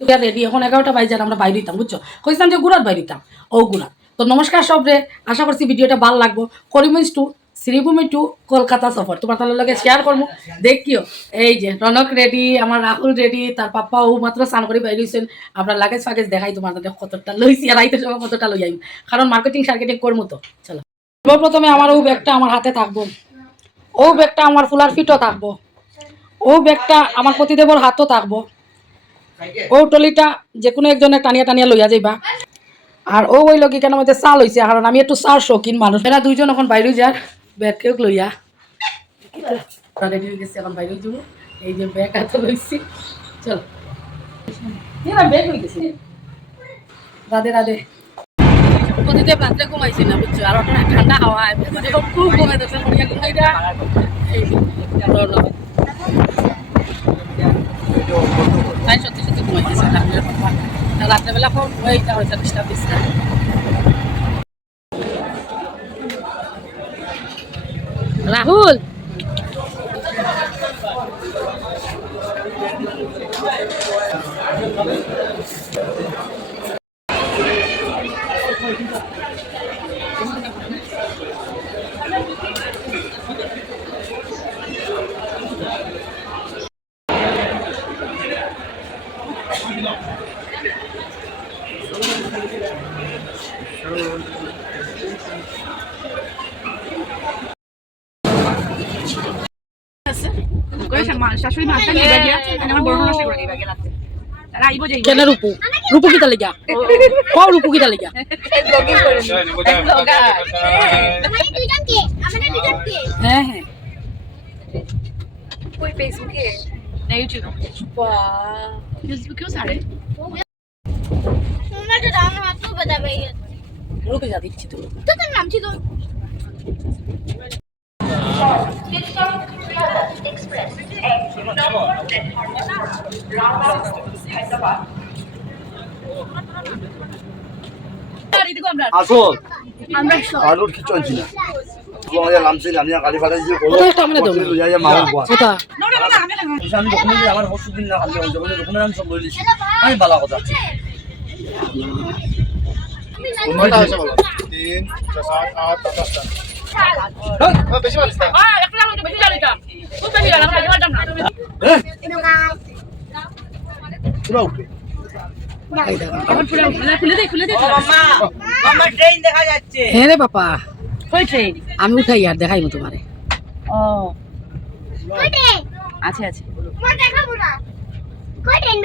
ready এখন 11টা বাজে আমরা বাইরে হইতাম বুঝছো কইছিলাম যে গুড়ার বাইরে হইতাম ও গুড়া তো নমস্কার সবরে আশা করছি ভিডিওটা ভালো লাগবো করিমগঞ্জ টু শ্রীভূমি টু কলকাতা সফর তোমার তার লগে শেয়ার করবো দেখিও এই যে রনক রেডি আমার রাহুল রেডি তার পাপ্পা ও মাত্র স্নান করে বাইরে হয়েছেন আপনার লাগেজ ফাগেজ দেখাই তোমার তাদের কতটা লইছি আর আইতে সময় কতটা লই আইম কারণ মার্কেটিং করবো তো চলো প্রথমে আমার ও ব্যাগটা আমার হাতে থাকবো ও ব্যাগটা আমার ফুলার ফিটও থাকবো ও ব্যাগটা আমার পতিদেবর হাতও থাকবো ও টলিটা যে কোনো একজনে টানিয়া টানিয়া লইয়া যাইবা আর ও ওই লোক কেন মধ্যে চা লইছে কারণ আমি একটু চার শৌখিন মানুষ এরা দুইজন এখন বাইরে যার ব্যাগ কেউ লইয়া রেডি হয়ে গেছে এখন বাইরে যাবো এই যে ব্যাগ হাতে লইছি চলো ব্যাগ হয়ে গেছে রাধে রাধে প্রতিদেব রাত্রে ঘুমাইছি না বুঝছো আর ওটা ঠান্ডা হাওয়া খুব ঘুমাই দিচ্ছে ঘুমাইটা তাই সত্যি সত্যি ঘুমাই গেছে রাত্রেবেলা খুব ঘুমাইটা হয়েছে ডিস্টার্ব দিচ্ছে রাহুল শাশুড়ি মাছটা নিয়ে গিয়া আমার বড় নষ্ট করে দিবা গেলা তারা আইবো যাইবো কেন রূপু রূপু কিটা লাগিয়া কোন রূপু কিটা লাগিয়া ব্লগিং করে ব্লগার আমাদের দুজন কে হ্যাঁ হ্যাঁ कोई फेसबुक है ना यूट्यूब वाह फेसबुक क्यों सारे मैं तो नाम आपको बता भाई रुक जा दीजिए तो नाम छी तो एक्सप्रेस আসল আলুর কি চলছি না তোমাদের নাম ছিল আমি কালি ফাটাই দিয়ে বলো লইয়া যা মাল কোয়া কথা আমি দোকানে যে আমার ওষুধ দিন না খালি যখন দোকানে আমি সব লইলিছি আমি ভালো কথা 3 6 7 8 10 বেশি মারিস না একটা আমাকে বেশি জানিটা খুব বেশি জানা আমরা জানতাম না পুরো উঠে খুলে দে মাম্মা মাম্মা ট্রেন দেখা যাচ্ছে হ্যাঁ রে বাবা কই ট্রেন আমি উঠাই আর দেখাইমু তোমারে ও কই ট্রেন আছে আছে মই দেখাবো না কই ট্রেন